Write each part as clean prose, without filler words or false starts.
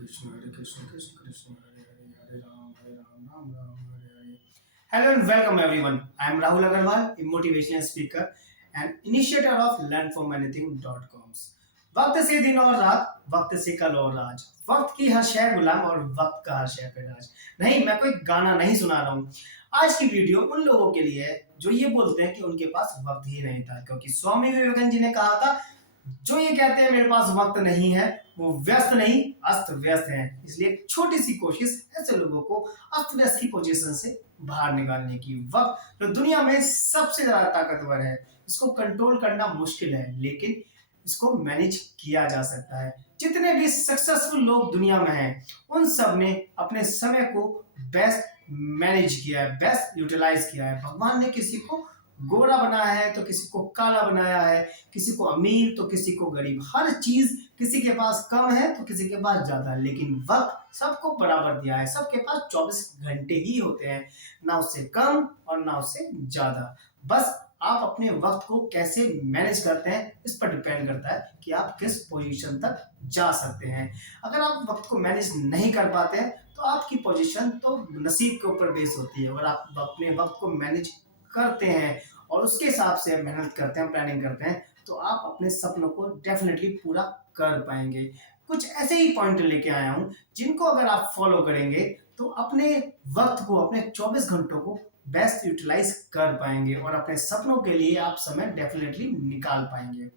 Hare Krishna, Krishna Krishna, Hare Hare, Hare Ram, Ram Ram, Hare Hare. Hello and welcome everyone. I am Rahul Agarwal, a motivational speaker and initiator of learnformanything.com. वक्त से दिन और रात, वक्त से कल और आज, वक्त की हर शय गुलाम और वक्त का हर शय पे राज। नहीं, मैं कोई गाना नहीं सुना रहा हूँ। आज की वीडियो उन लोगों के लिए है जो ये बोलते हैं कि उनके पास वक्त ही नहीं था, क्योंकि स्वामी विवेकानंद जी ने कहा था, जो ये कहते हैं मेरे पास वक्त नहीं है वो व्यस्त नहीं अस्त व्यस्त है। इसलिए एक छोटी सी कोशिश ऐसे लोगों को अस्त व्यस्त की पोजीशन से बाहर निकालने की। वक्त जो दुनिया में सबसे ज्यादा ताकतवर है, इसको कंट्रोल करना मुश्किल है, लेकिन इसको मैनेज किया जा सकता है। जितने भी सक्सेसफुल लोग दुनिया में हैं, उन सब ने अपने समय को बेस्ट मैनेज किया है, बेस्ट यूटिलाइज किया है। भगवान ने किसी को गोरा बनाया है तो किसी को काला बनाया है, किसी को अमीर तो किसी को गरीब। हर चीज किसी के पास कम है तो किसी के पास ज्यादा, लेकिन वक्त सबको बराबर दिया है। सबके पास 24 घंटे ही होते हैं, ना उससे कम और ना उससे ज्यादा। बस आप अपने वक्त को कैसे मैनेज करते हैं इस पर डिपेंड करता है कि आप किस पोजीशन तक जा सकते हैं। अगर आप वक्त को मैनेज नहीं कर पाते हैं तो आपकी पोजीशन तो नसीब के ऊपर बेस होती है। अगर आप अपने वक्त को मैनेज करते हैं और उसके हिसाब से मेहनत करते हैं, प्लानिंग करते हैं, तो आप अपने सपनों को डेफिनेटली पूरा कर पाएंगे। कुछ ऐसे ही पॉइंट लेके आया हूं जिनको अगर आप फॉलो करेंगे तो अपने वक्त को, अपने 24 घंटों को बेस्ट यूटिलाइज कर पाएंगे और अपने सपनों के लिए आप समय डेफिनेटली निकाल पाएंगे।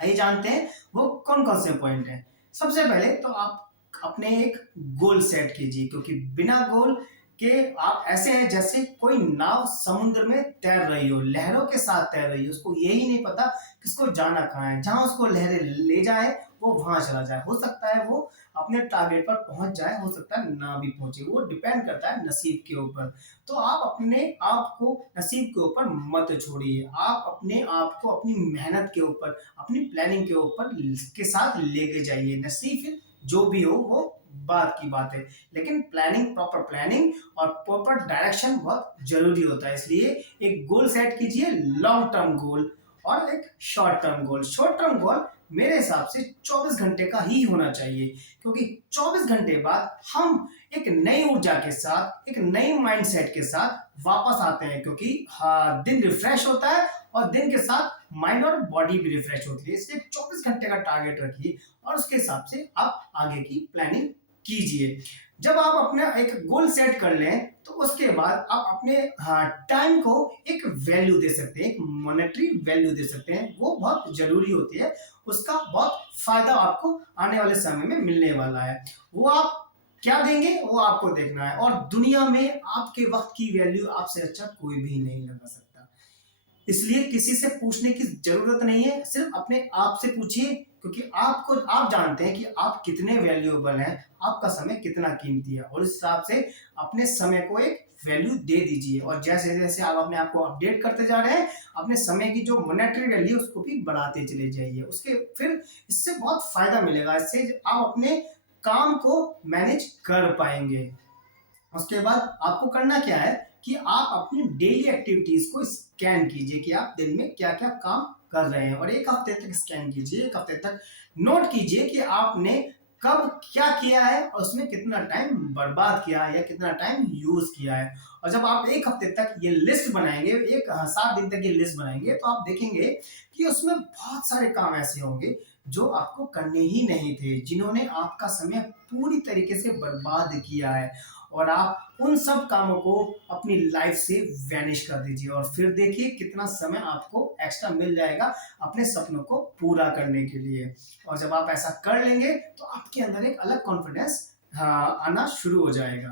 आइए जानते हैं वो कौन कौन से पॉइंट हैं। सबसे पहले तो आप अपने एक गोल सेट कीजिए, क्योंकि बिना गोल के आप ऐसे हैं जैसे कोई नाव समुद्र में तैर रही हो, लहरों के साथ तैर रही हो। उसको यही नहीं पता किसको जाना कहाँ है। जहां उसको लहरें ले जाए वो वहां चला जाए। हो सकता है वो अपने टारगेट पर पहुंच जाए, हो सकता है ना भी पहुंचे। वो डिपेंड करता है नसीब के ऊपर। तो आप अपने आप को नसीब के ऊपर मत छोड़िए। आप अपने आप को अपनी मेहनत के ऊपर, अपनी प्लानिंग के ऊपर के साथ लेके जाइए। नसीब जो भी हो वो बात की बात है, लेकिन प्लानिंग, प्रॉपर प्लानिंग और प्रॉपर डायरेक्शन बहुत जरूरी होता है। इसलिए एक गोल सेट कीजिए, लॉन्ग टर्म गोल और एक short term goal. Short term goal मेरे हिसाब से 24 घंटे का ही होना चाहिए, क्योंकि 24 घंटे बाद हम एक नई ऊर्जा के साथ, एक नई माइंडसेट के साथ वापस आते हैं, क्योंकि हाँ, दिन रिफ्रेश होता है और दिन के साथ माइंड और बॉडी भी रिफ्रेश होती है। इसलिए 24 घंटे का टारगेट रखिए और उसके हिसाब से आप आगे की प्लानिंग कीजिए। जब आप अपना एक गोल सेट कर लें तो उसके बाद आप अपने टाइम को एक वैल्यू दे सकते हैं, एक मॉनेटरी वैल्यू दे सकते हैं। वो बहुत जरूरी होती है, उसका बहुत फायदा आपको आने वाले समय में मिलने वाला है। वो आप क्या देंगे वो आपको देखना है, और दुनिया में आपके वक्त की वैल्यू आपसे अच्छा कोई भी नहीं लगा सकता। इसलिए किसी से पूछने की जरूरत नहीं है, सिर्फ अपने आप से पूछिए, क्योंकि आप जानते हैं कि आप कितने वैल्यूएबल हैं, आपका समय कितना कीमती है, और इस हिसाब से अपने समय को एक वैल्यू दे दीजिए। और जैसे जैसे आप अपने आप को अपडेट करते जा रहे हैं, अपने समय की जो मॉनेटरी वैल्यू उसको भी बढ़ाते चले जाइए। उसके फिर इससे बहुत फायदा मिलेगा, इससे आप अपने काम को मैनेज कर पाएंगे। उसके बाद आपको करना क्या है कि आप अपनी डेली एक्टिविटीज को स्कैन कीजिए कि आप दिन में क्या क्या काम कर रहे हैं, और एक हफ्ते तक स्कैन कीजिए। एक हफ्ते तक नोट कीजिए कि आपने कब क्या किया है और उसमें कितना टाइम बर्बाद किया है या कितना टाइम यूज किया है। और जब आप एक हफ्ते तक ये लिस्ट बनाएंगे, 7 दिन तक ये लिस्ट बनाएंगे, तो आप देखेंगे कि उसमें बहुत सारे काम ऐसे होंगे जो आपको करने ही नहीं थे, जिन्होंने आपका समय पूरी तरीके से बर्बाद किया है। और आप उन सब कामों को अपनी लाइफ से वैनिश कर दीजिए, और फिर देखिए कितना समय आपको एक्स्ट्रा मिल जाएगा अपने सपनों को पूरा करने के लिए। और जब आप ऐसा कर लेंगे तो आपके अंदर एक अलग कॉन्फिडेंस आना शुरू हो जाएगा।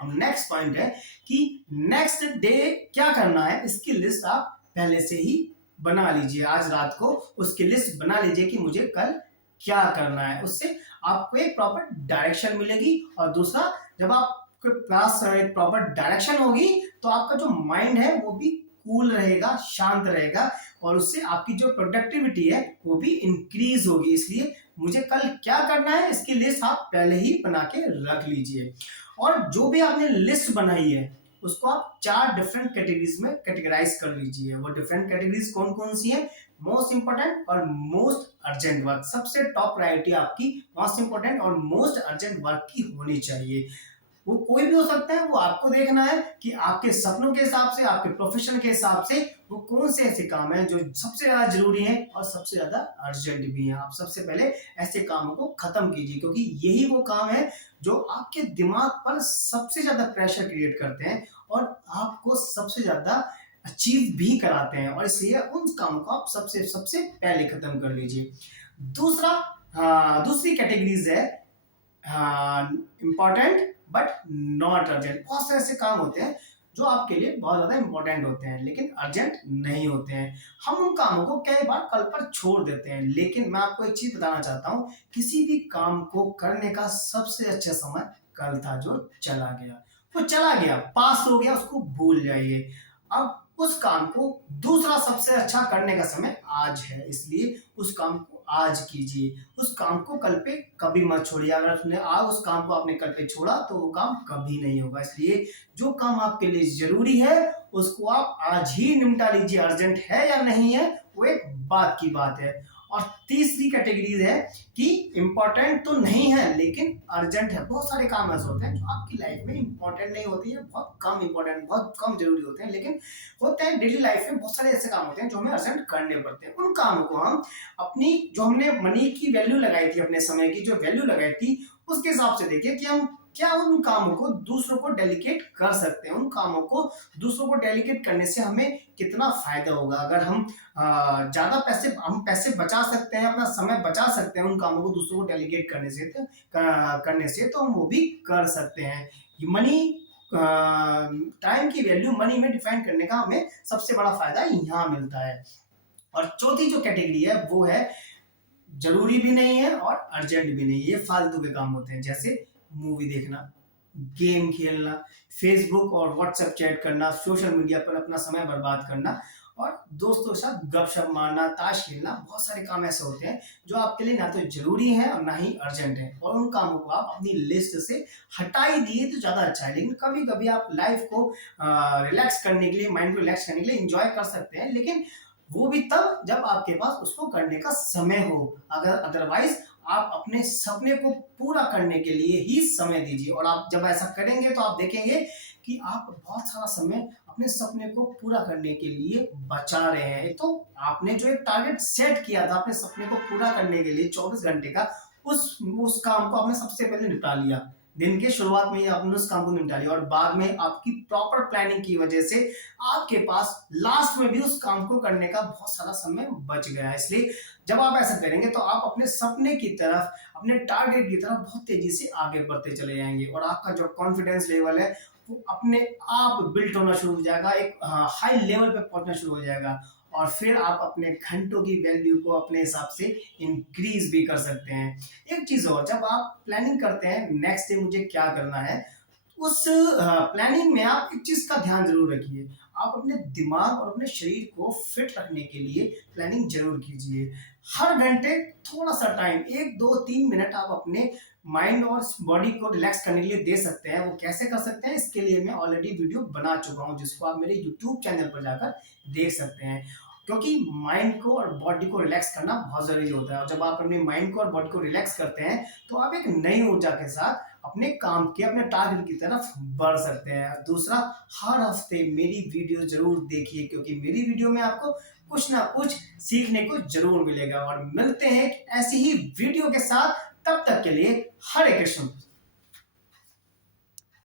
अब नेक्स्ट पॉइंट है कि नेक्स्ट डे क्या करना है, इसकी लिस्ट आप पहले से ही बना लीजिए। आज रात को उसकी लिस्ट बना लीजिए कि मुझे कल क्या करना है। उससे आपको एक प्रॉपर डायरेक्शन मिलेगी, और दूसरा, जब आपके पास एक प्रॉपर डायरेक्शन होगी तो आपका जो माइंड है वो भी कूल रहेगा, शांत रहेगा, और उससे आपकी जो प्रोडक्टिविटी है वो भी इंक्रीज होगी। इसलिए मुझे कल क्या करना है इसकी लिस्ट आप पहले ही बना के रख लीजिए। और जो भी आपने लिस्ट बनाई है उसको आप 4 डिफरेंट कैटेगरीज में कैटेगराइज कर लीजिए। वो डिफरेंट कैटेगरीज कौन कौन सी है? मोस्ट इंपॉर्टेंट और मोस्ट अर्जेंट वर्क, सबसे टॉप प्रायोरिटी आपकी मोस्ट इंपॉर्टेंट और मोस्ट अर्जेंट वर्क की होनी चाहिए। वो कोई भी हो सकता है, वो आपको देखना है कि आपके सपनों के हिसाब से, आपके प्रोफेशन के हिसाब से वो कौन से ऐसे काम हैं जो सबसे ज्यादा जरूरी हैं और सबसे ज्यादा अर्जेंट भी हैं। आप सबसे पहले ऐसे कामों को खत्म कीजिए, क्योंकि यही वो काम है जो आपके दिमाग पर सबसे ज्यादा प्रेशर क्रिएट करते हैं और आपको सबसे ज्यादा अचीव भी कराते हैं, और इसलिए उन कामों को आप सबसे सबसे पहले खत्म कर लीजिए। दूसरा, दूसरी कैटेगरीज है इंपॉर्टेंट बट नॉट अर्जेंट। बहुत से ऐसे काम होते हैं जो आपके लिए बहुत ज्यादा इंपॉर्टेंट होते हैं लेकिन अर्जेंट नहीं होते हैं। हम उन कामों को कई बार कल पर छोड़ देते हैं, लेकिन मैं आपको एक चीज बताना चाहता हूँ, किसी भी काम को करने का सबसे अच्छा समय कल था जो चला गया। वो चला गया, पास हो गया, उसको भूल जाइए। अब उस काम को दूसरा सबसे अच्छा करने का समय आज है, इसलिए उस काम को आज कीजिए। उस काम को कल पे कभी मत छोड़िए। अगर आपने आज उस काम को आपने कल पे छोड़ा तो वो काम कभी नहीं होगा। इसलिए जो काम आपके लिए जरूरी है उसको आप आज ही निपटा लीजिए। अर्जेंट है या नहीं है वो एक बात की बात है। और तीसरी कैटेगरी है कि इंपॉर्टेंट तो नहीं है लेकिन अर्जेंट है। बहुत सारे काम ऐसे होते हैं जो आपकी लाइफ में इंपॉर्टेंट नहीं होती है, बहुत कम इंपॉर्टेंट, बहुत कम जरूरी होते हैं, लेकिन होते हैं डेली लाइफ में। बहुत सारे ऐसे काम होते हैं जो हमें अर्जेंट करने पड़ते हैं। उन कामों को हम अपनी, जो हमने मनी की वैल्यू लगाई थी, अपने समय की जो वैल्यू लगाई थी, उसके हिसाब से देखिए कि हम क्या उन कामों को दूसरों को डेलीकेट कर सकते हैं। उन कामों को दूसरों को डेलीकेट करने से हमें कितना फायदा होगा। अगर हम ज्यादा पैसे बचा सकते हैं, अपना समय बचा सकते हैं उन कामों को दूसरों को डेलीकेट करने से तो हम वो भी कर सकते हैं। मनी, टाइम की वैल्यू मनी में डिफाइन करने का हमें सबसे बड़ा फायदा यहाँ मिलता है। और चौथी जो कैटेगरी है वो है जरूरी भी नहीं है और अर्जेंट भी नहीं है। ये फालतू के काम होते हैं, जैसे मूवी देखना, गेम खेलना, फेसबुक और व्हाट्सएप चैट करना, सोशल मीडिया पर अपना समय बर्बाद करना और दोस्तों के साथ गपशप मारना, ताश खेलना। बहुत सारे काम ऐसे होते हैं जो आपके लिए ना तो जरूरी है और ना ही अर्जेंट है, और उन कामों को आप अपनी लिस्ट से हटा ही दिए तो ज्यादा अच्छा है। लेकिन कभी कभी आप लाइफ को रिलैक्स करने के लिए, माइंड को रिलैक्स करने के लिए एंजॉय कर सकते हैं, लेकिन वो भी तब जब आपके पास उसको करने का समय हो। अगर अदरवाइज आप अपने सपने को पूरा करने के लिए ही समय दीजिए, और आप जब ऐसा करेंगे तो आप देखेंगे कि आप बहुत सारा समय अपने सपने को पूरा करने के लिए बचा रहे हैं। तो आपने जो एक टारगेट सेट किया था अपने सपने को पूरा करने के लिए 24 घंटे का, उस काम को आपने सबसे पहले निपटा लिया। दिन के शुरुआत में ही आपने उस काम को निपटा लिया, और बाद में आपकी प्रॉपर प्लानिंग की वजह से आपके पास लास्ट में भी उस काम को करने का बहुत सारा समय बच गया है। इसलिए जब आप ऐसा करेंगे तो आप अपने सपने की तरफ, अपने टारगेट की तरफ बहुत तेजी से आगे बढ़ते चले जाएंगे, और आपका जो कॉन्फिडेंस लेवल है वो अपने आप बिल्ट होना शुरू हो जाएगा, एक हाई लेवल पे पहुंचना शुरू हो जाएगा, और फिर आप अपने घंटों की वैल्यू को अपने हिसाब से इंक्रीज भी कर सकते हैं। एक चीज और, जब आप प्लानिंग करते हैं नेक्स्ट डे मुझे क्या करना है, उस प्लानिंग में आप एक चीज का ध्यान जरूर रखिए। आप अपने दिमाग और अपने शरीर को फिट रखने के लिए प्लानिंग जरूर कीजिए। हर घंटे थोड़ा सा टाइम, 1 2 3 मिनट आप अपने माइंड और बॉडी को रिलैक्स करने के लिए दे सकते हैं। वो कैसे कर सकते हैं, इसके लिए मैं ऑलरेडी वीडियो बना चुका हूं, जिसको आप मेरे यूट्यूब चैनल पर जाकर देख सकते हैं। क्योंकि माइंड को और बॉडी को रिलैक्स करना बहुत जरूरी होता है, और जब आप अपने माइंड को और बॉडी को रिलैक्स करते हैं तो आप एक नई ऊर्जा के साथ अपने काम के, अपने टारगेट की तरफ बढ़ सकते हैं। दूसरा, हर हफ्ते मेरी वीडियो जरूर देखिए, क्योंकि मेरी वीडियो में आपको कुछ ना कुछ सीखने को जरूर मिलेगा। और मिलते हैं ऐसी ही वीडियो के साथ, तब तक के लिए हरे कृष्ण।